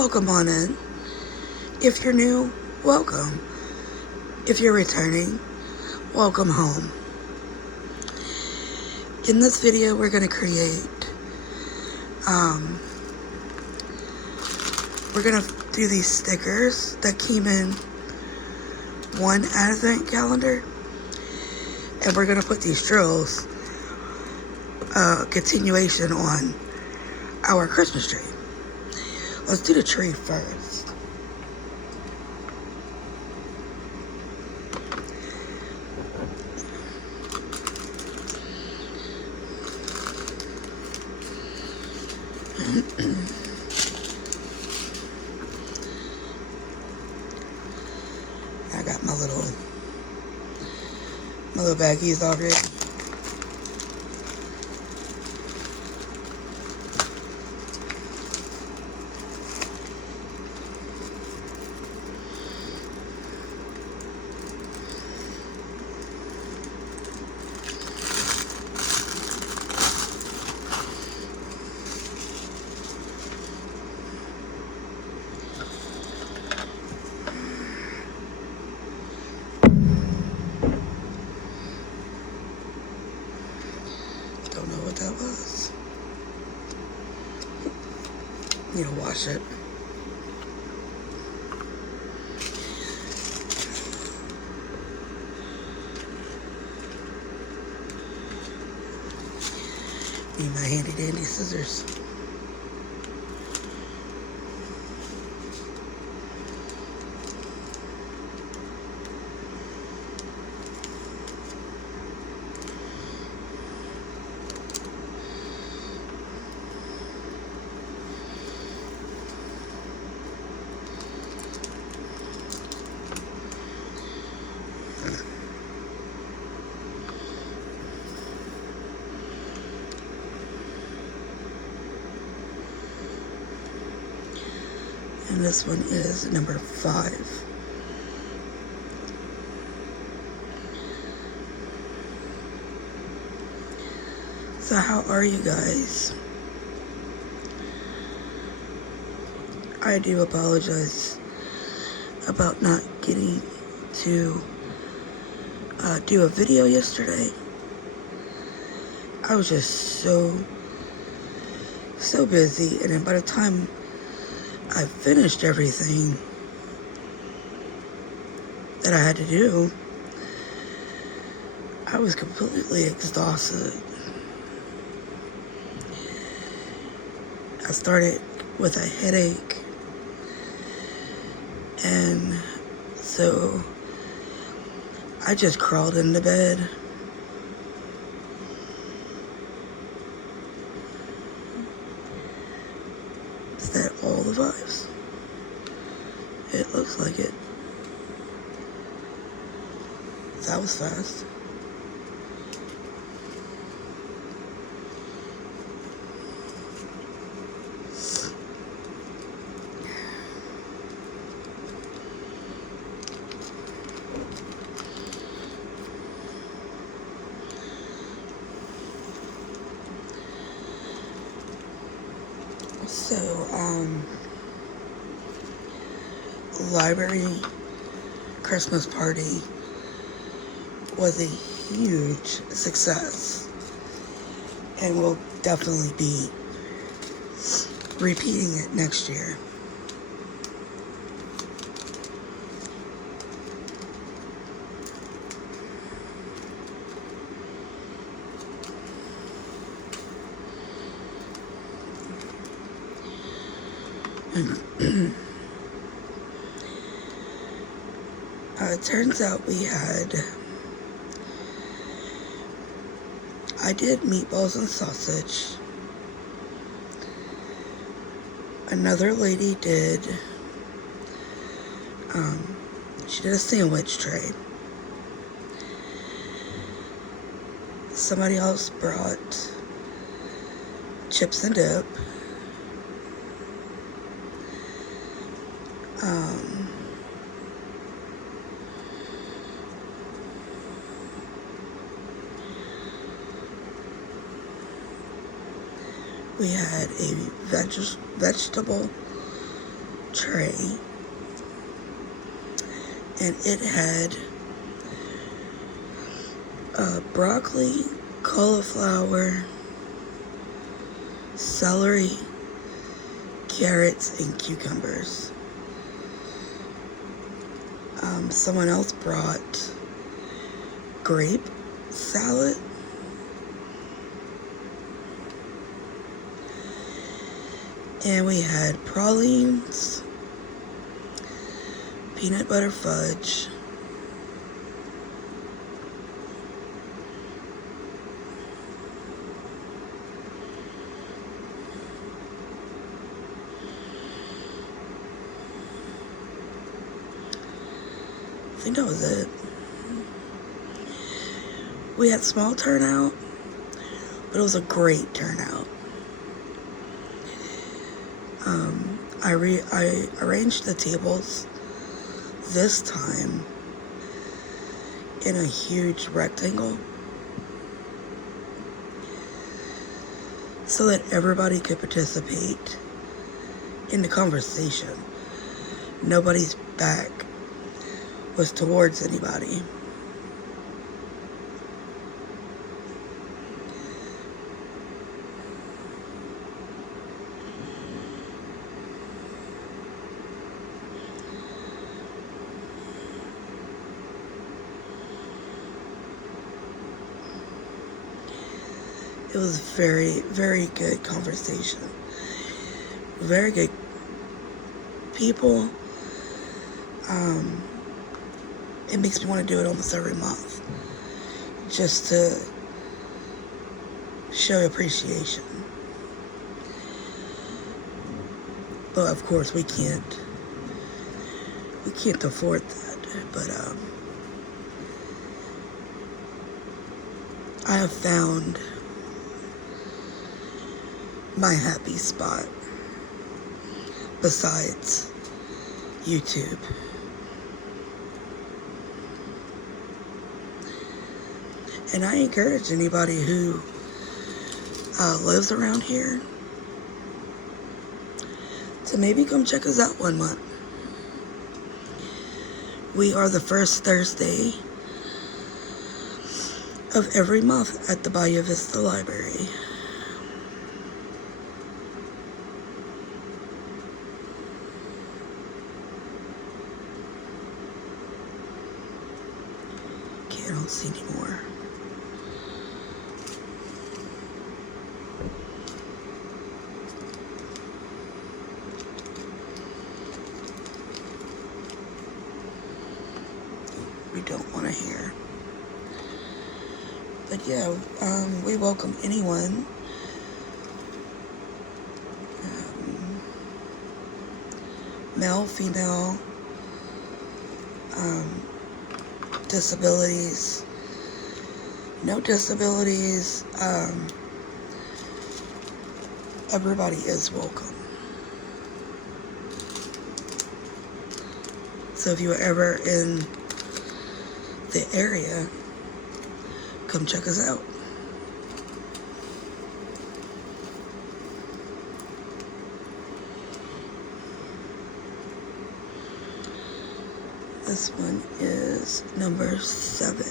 welcome on in. If you're new, welcome. If you're returning, welcome home. In this video, we're going to we're going to do these stickers that came in one advent calendar. And we're going to put these drills, continuation on our Christmas tree. Let's do the tree first. I got my little baggies already. Don't know what that was. Need to wash it. Need my handy dandy scissors. And this one is number 5. So how are you guys? I do apologize about not getting to do a video yesterday. I was just so busy, and then by the time I finished everything that I had to do, I was completely exhausted. I started with a headache, and so I just crawled into bed. Is that all the vibes? It looks like it. That was fast. So, library Christmas party was a huge success, and we'll definitely be repeating it next year. It turns out I did meatballs and sausage. Another lady did, she did a sandwich tray. Somebody else brought chips and dip. We had a vegetable tray, and it had broccoli, cauliflower, celery, carrots, and cucumbers. Someone else brought grape salad, and we had pralines, peanut butter fudge, I think that was it. We had small turnout, but it was a great turnout. I arranged the tables this time in a huge rectangle so that everybody could participate in the conversation. Nobody's back was towards anybody. It was very, very good conversation. Very good people. It makes me want to do it almost every month, just to show appreciation. But of course we can't afford that. But I have found my happy spot besides YouTube. And I encourage anybody who lives around here to maybe come check us out one month. We are the first Thursday of every month at the Bayou Vista Library. Okay, I don't see any more. We don't want to hear. But yeah, we welcome anyone male, female, disabilities, no disabilities, everybody is welcome. So if you are ever in the area, come check us out. This one is number 7.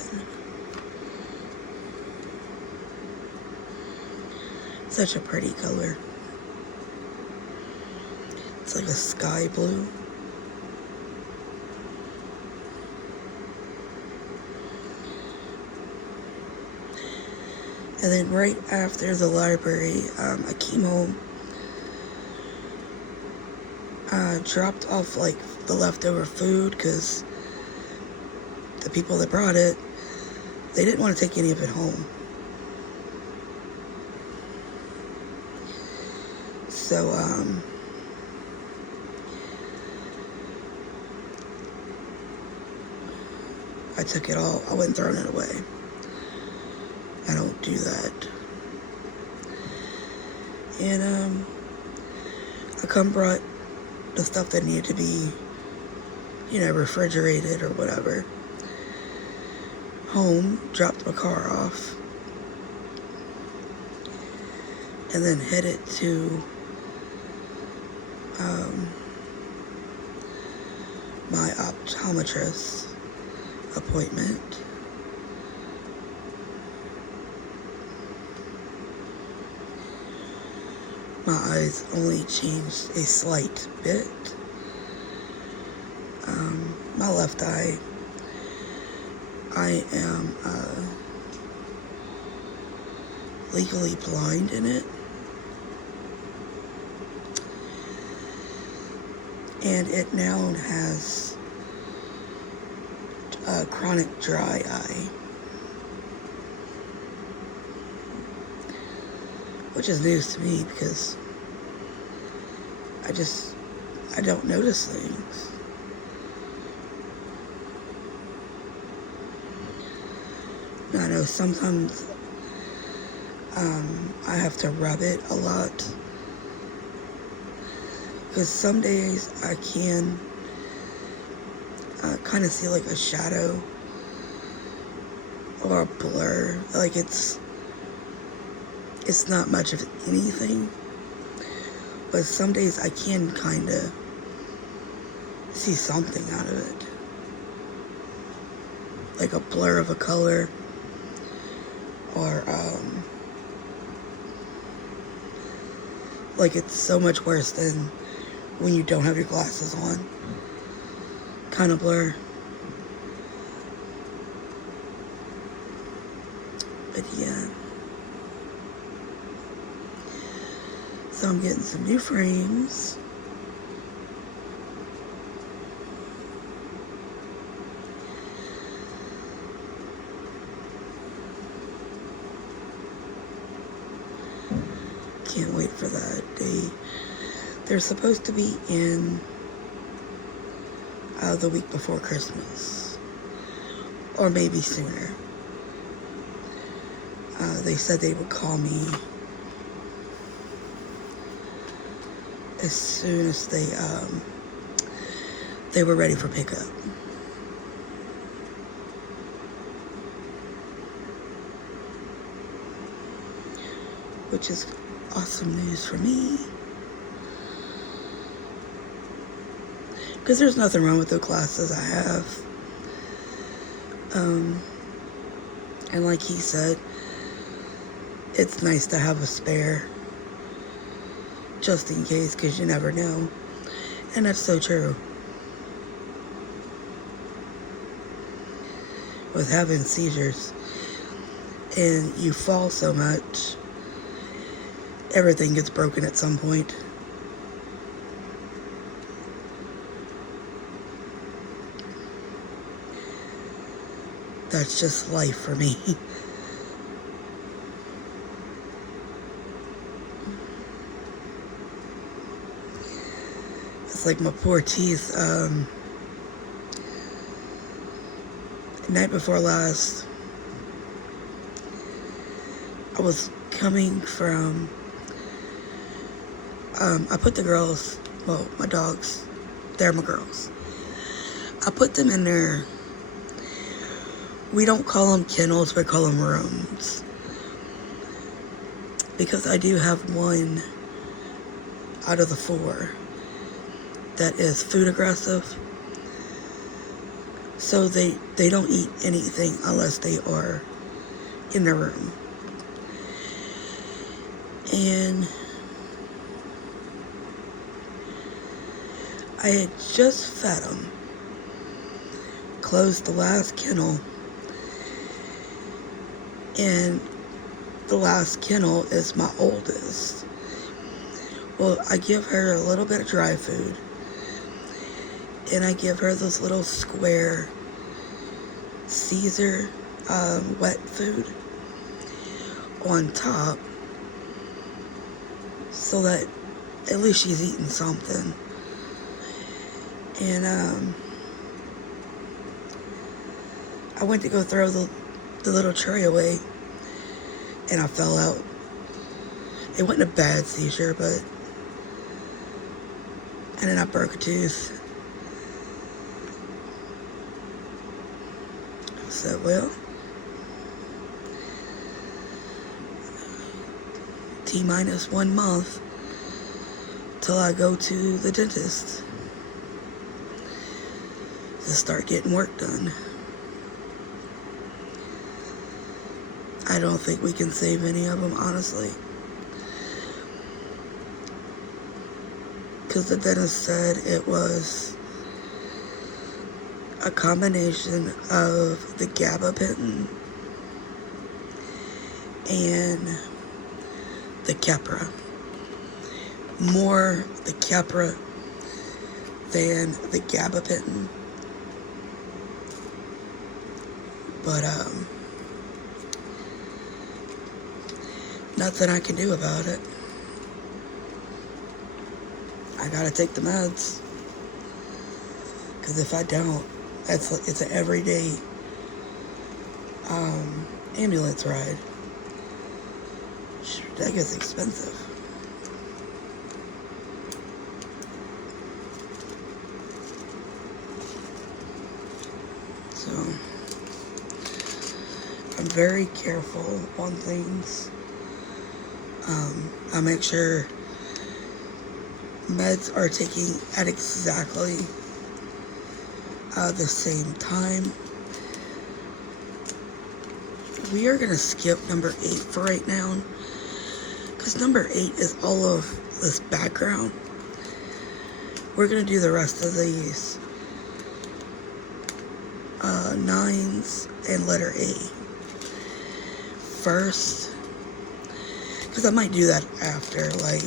Such a pretty color. It's like a sky blue. And then right after the library, I came home, dropped off like the leftover food because the people that brought it, they didn't want to take any of it home. So, I took it all. I wasn't throwing it away. I don't do that. And I come brought the stuff that needed to be, refrigerated or whatever home, dropped my car off, and then headed to my optometrist appointment. My eyes only changed a slight bit. My left eye, I am legally blind in it. And it now has chronic dry eye, which is news to me because I don't notice things. I know sometimes I have to rub it a lot because some days I can kind of see like a shadow or a blur. Like it's not much of anything, but some days I can kind of see something out of it, like a blur of a color, or like it's so much worse than when you don't have your glasses on kind of blur. But yeah, so I'm getting some new frames. Can't wait for that. They're supposed to be in the week before Christmas, or maybe sooner. They said they would call me as soon as they were ready for pickup. Which is awesome news for me. Because there's nothing wrong with the glasses I have. And like he said, it's nice to have a spare just in case, because you never know. And that's so true. With having seizures and you fall so much, everything gets broken at some point. That's just life for me. It's like my poor teeth. Night before last, I was coming from, I put the girls, well, my dogs, they're my girls. I put them in their, we don't call them kennels, we call them rooms. Because I do have one out of the 4 that is food aggressive. So they don't eat anything unless they are in the room. And I had just fed them, closed the last kennel, and the last kennel is my oldest. Well, I give her a little bit of dry food, and I give her this little square Caesar wet food on top, so that at least she's eating something. And I went to go throw the little tray away, and I fell out. It wasn't a bad seizure, but and then I broke a tooth. I said, well, T-minus 1 month till I go to the dentist. to start getting work done. I don't think we can save any of them, honestly. Because the dentist said it was a combination of the gabapentin and the Keppra. More the Keppra than the gabapentin. But, nothing I can do about it. I gotta take the meds. Because if I don't, it's an everyday ambulance ride. That gets expensive. So, I'm very careful on things. I make sure meds are taken at exactly the same time. We are going to skip number 8 for right now, because number 8 is all of this background. We're going to do the rest of these 9s and letter A first, because I might do that after. Like,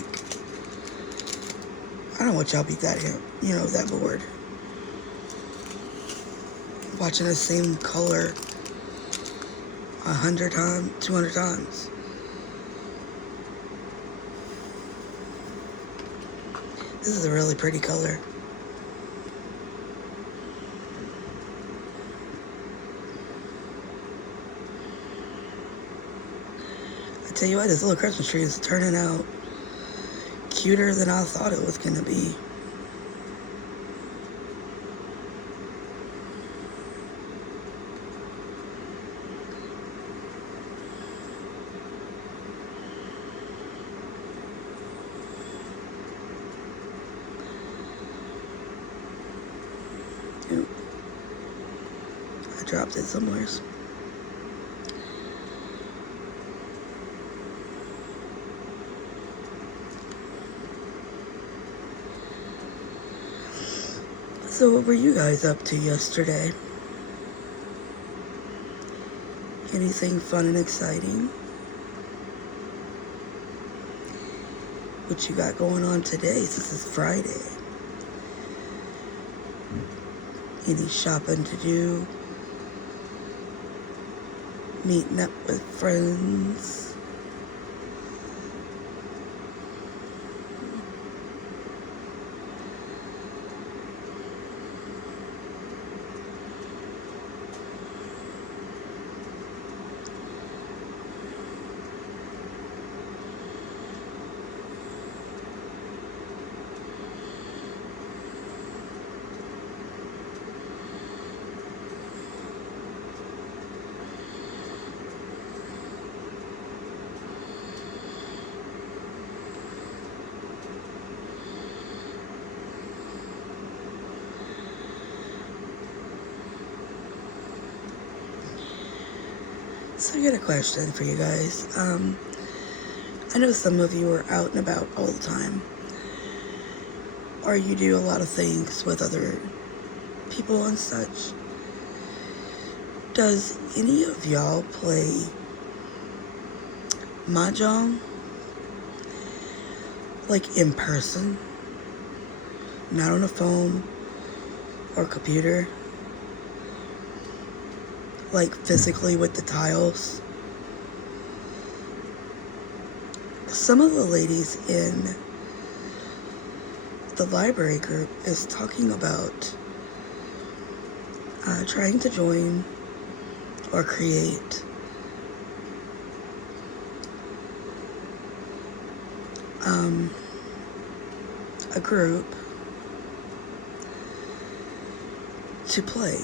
I don't want y'all be that, that bored watching the same color 100 times, 200 times. This is a really pretty color. I tell you what, this little Christmas tree is turning out cuter than I thought it was going to be. Oop. I dropped it somewhere. So what were you guys up to yesterday? Anything fun and exciting? What you got going on today, since it's Friday? Any shopping to do? Meeting up with friends? So I got a question for you guys. I know some of you are out and about all the time, or you do a lot of things with other people and such. Does any of y'all play mahjong, like in person, not on a phone or computer? Like physically with the tiles? Some of the ladies in the library group is talking about trying to join or create a group to play.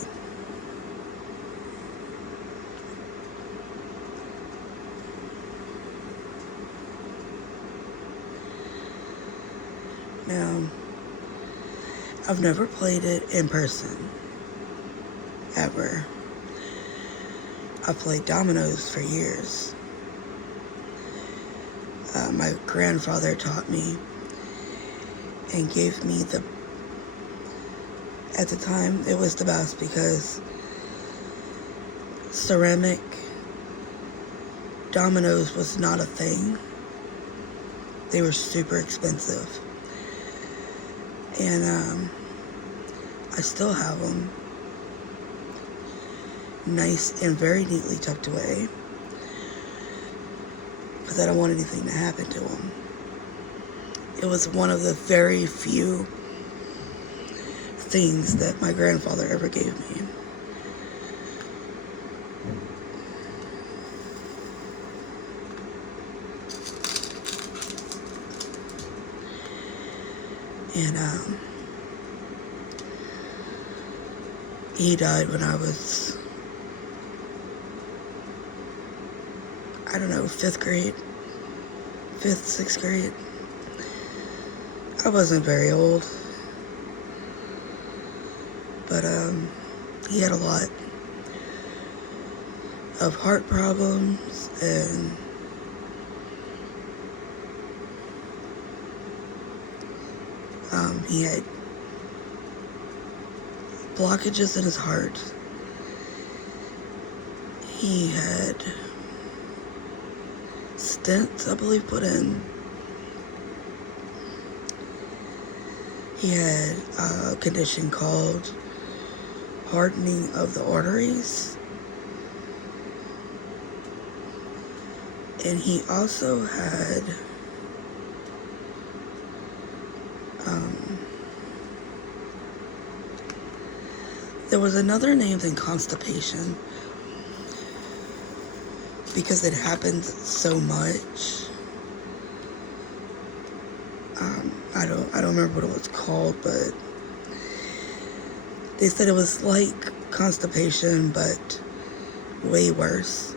Now, I've never played it in person. ever. I played dominoes for years. My grandfather taught me and gave me at the time, it was the best because ceramic dominoes was not a thing. They were super expensive. And I still have them. Nice and very neatly tucked away. Because I don't want anything to happen to them. It was one of the very few things that my grandfather ever gave me. And he died when I was, I don't know, 5th grade, 5th, 6th grade. I wasn't very old, but he had a lot of heart problems, and he had blockages in his heart. He had stents, I believe, put in. He had a condition called hardening of the arteries. And he also had there was another name than constipation because it happened so much. I don't remember what it was called, but they said it was like constipation, but way worse.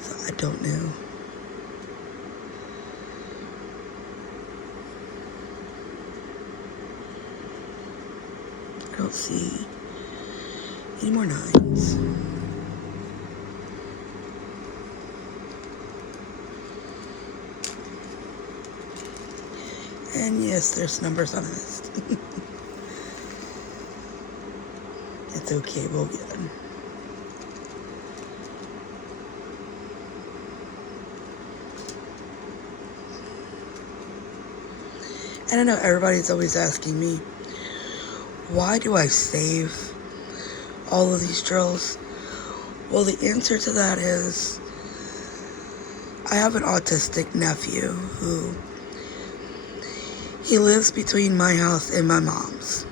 So I don't know. I don't see any more 9s. And yes, there's numbers on the list. It's okay, we'll get them. And I know everybody's always asking me, why do I save all of these drills? Well, the answer to that is I have an autistic nephew who he lives between my house and my mom's.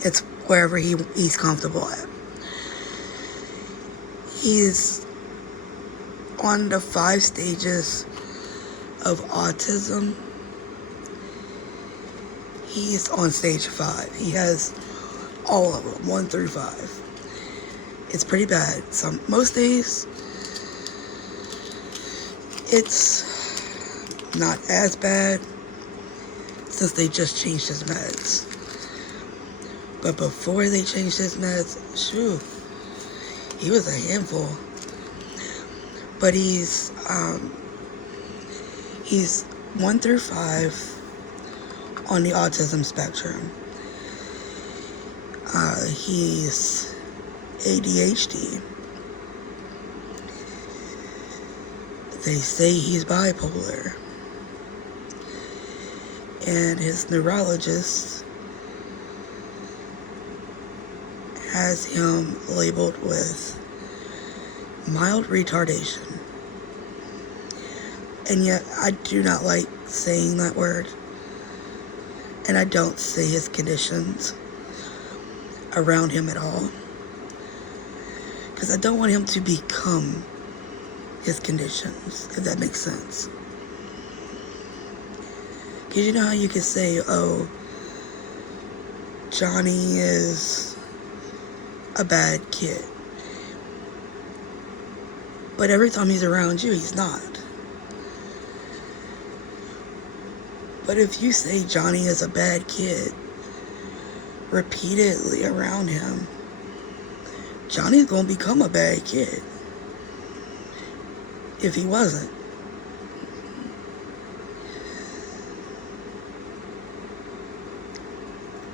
It's wherever he's comfortable at. He's on the 5 stages of autism. He's on stage 5. He has all of them, 1 through 5. It's pretty bad. Most days, it's not as bad since they just changed his meds. But before they changed his meds, shoo, he was a handful. But he's 1 through 5 on the autism spectrum. He's ADHD. They say he's bipolar. And his neurologist has him labeled with mild retardation. And yet, I do not like saying that word. And I don't say his conditions around him at all. Because I don't want him to become his conditions, if that makes sense. Because you know how you can say, oh, Johnny is a bad kid. But every time he's around you, he's not. But if you say Johnny is a bad kid repeatedly around him, Johnny's going to become a bad kid if he wasn't.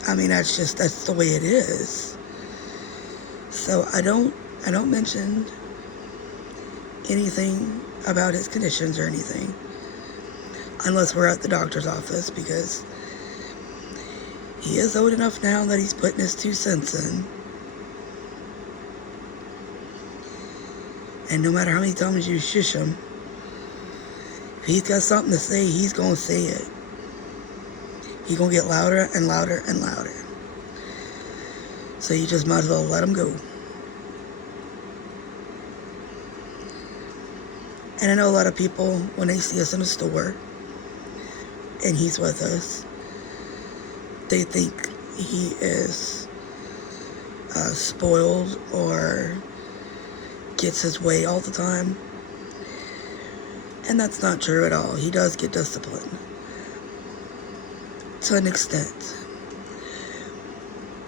I mean, that's the way it is. So I don't mention anything about his conditions or anything unless we're at the doctor's office, because he is old enough now that he's putting his 2 cents in. And no matter how many times you shush him, if he's got something to say, he's going to say it. He's going to get louder and louder and louder. So you just might as well let him go. And I know a lot of people, when they see us in the store and he's with us, they think he is spoiled or gets his way all the time. And that's not true at all. He does get disciplined to an extent.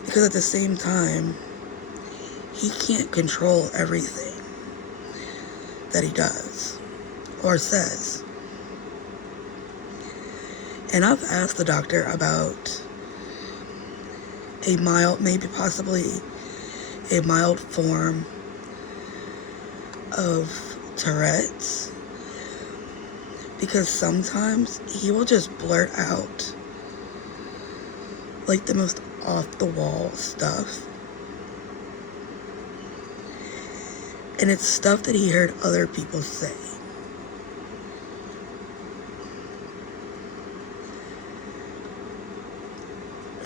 Because at the same time, he can't control everything that he does or says. And I've asked the doctor about a mild, maybe possibly a mild form of Tourette's, because sometimes he will just blurt out like the most off-the-wall stuff. And it's stuff that he heard other people say.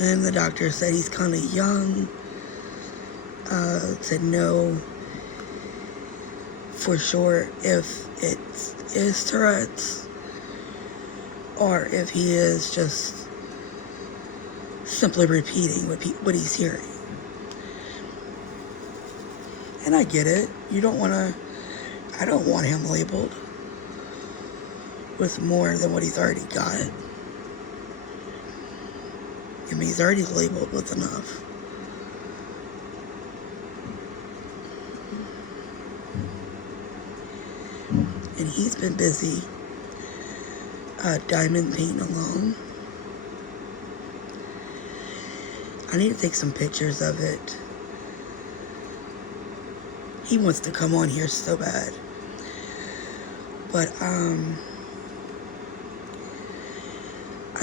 And the doctor said he's kind of young to know for sure if it is Tourette's or if he is just simply repeating what he's hearing. And I get it. I don't want him labeled with more than what he's already got. I mean, he's already labeled with enough. And he's been busy diamond painting alone. I need to take some pictures of it. He wants to come on here so bad. But I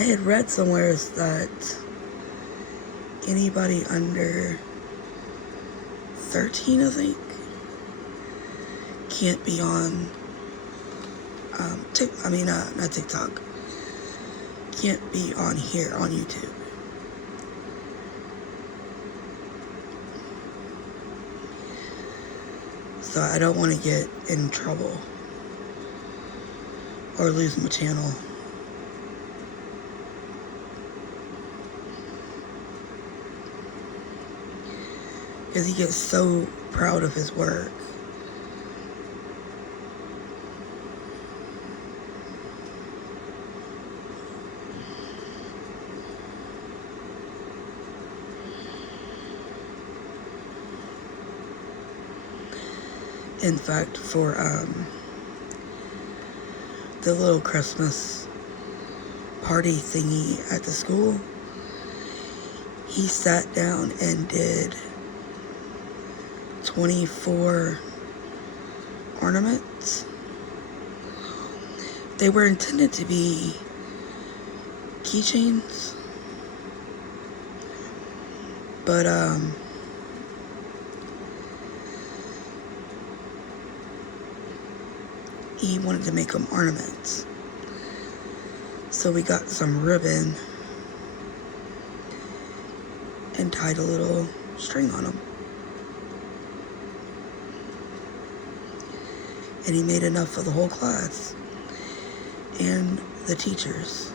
had read somewhere that anybody under 13, I think, can't be on not TikTok, can't be on here on YouTube. So I don't want to get in trouble or lose my channel. Because he gets so proud of his work. In fact, for the little Christmas party thingy at the school, he sat down and did 24 ornaments. They were intended to be keychains, but he wanted to make them ornaments. So we got some ribbon and tied a little string on them. And he made enough for the whole class and the teachers.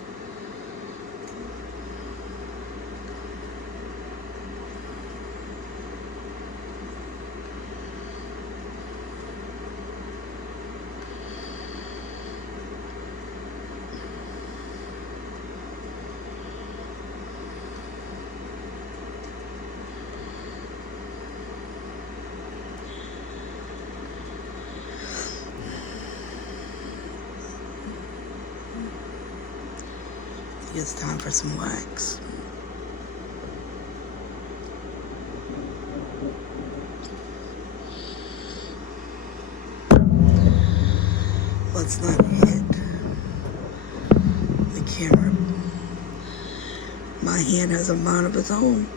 think it's time for some wax. Let's not hit the camera. My hand has a mind of its own.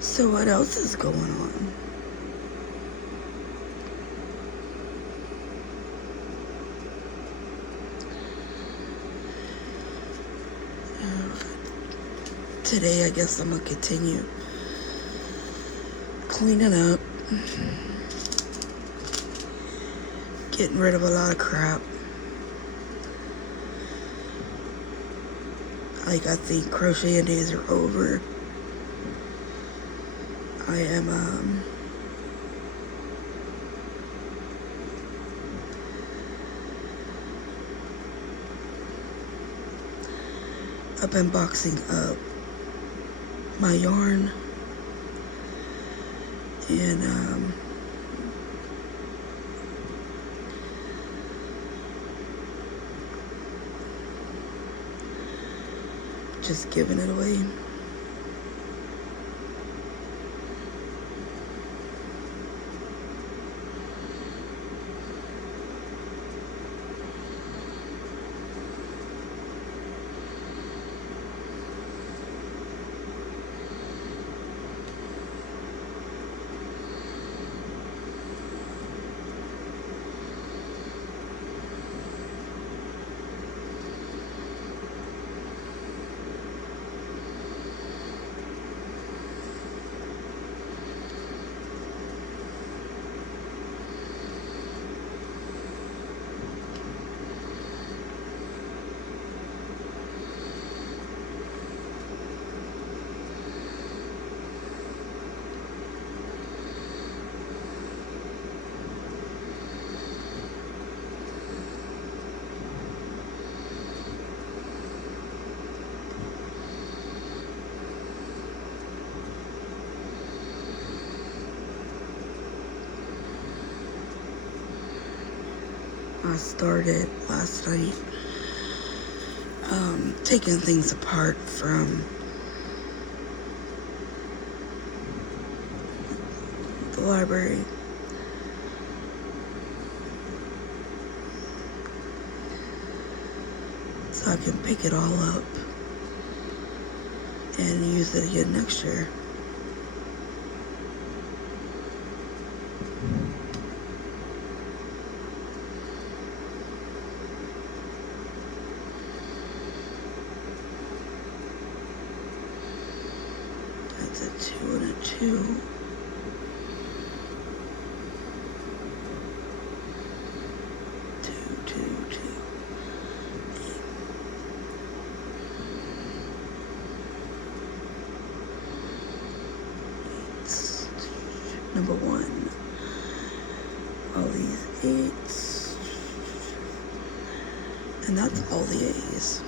So what else is going on? Today, I guess I'm gonna continue cleaning up, getting rid of a lot of crap. Like, I think crocheting days are over. I am, I've been boxing up my yarn, and just giving it away. I started last night taking things apart from the library. So I can pick it all up and use it again next year. That's a 2 and a 2. Number 1. All these 8s. And that's all the A's.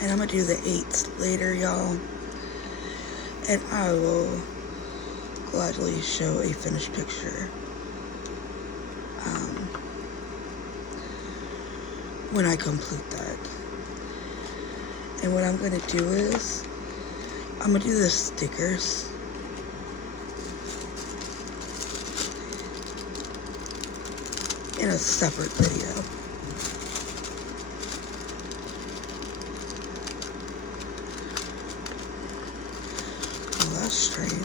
And I'm gonna do the 8s later, y'all. And I will gladly show a finished picture when I complete that. And what I'm gonna do is I'm gonna do the stickers. In a separate video. Oh, that's strange.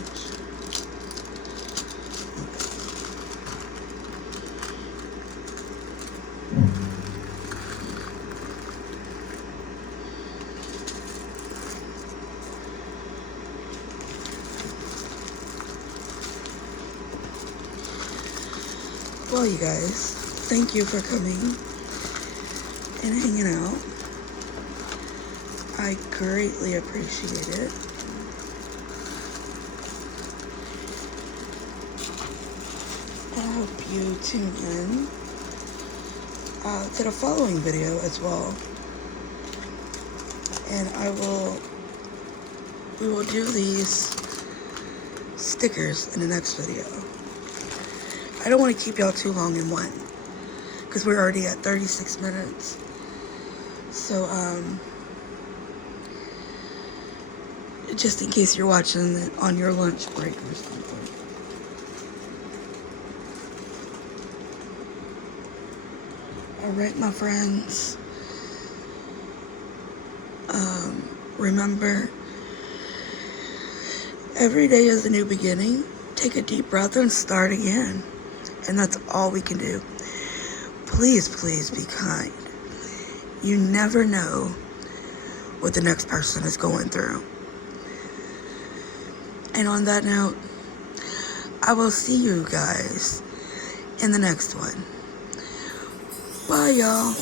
Well, you guys, thank you for coming and hanging out. I greatly appreciate it. I hope you tune in to the following video as well. And we will do these stickers in the next video. I don't want to keep y'all too long in one, because we're already at 36 minutes. So, just in case you're watching it on your lunch break or something. Alright, my friends. Remember, every day is a new beginning. Take a deep breath and start again. And that's all we can do. Please, please be kind. You never know what the next person is going through. And on that note, I will see you guys in the next one. Bye, y'all.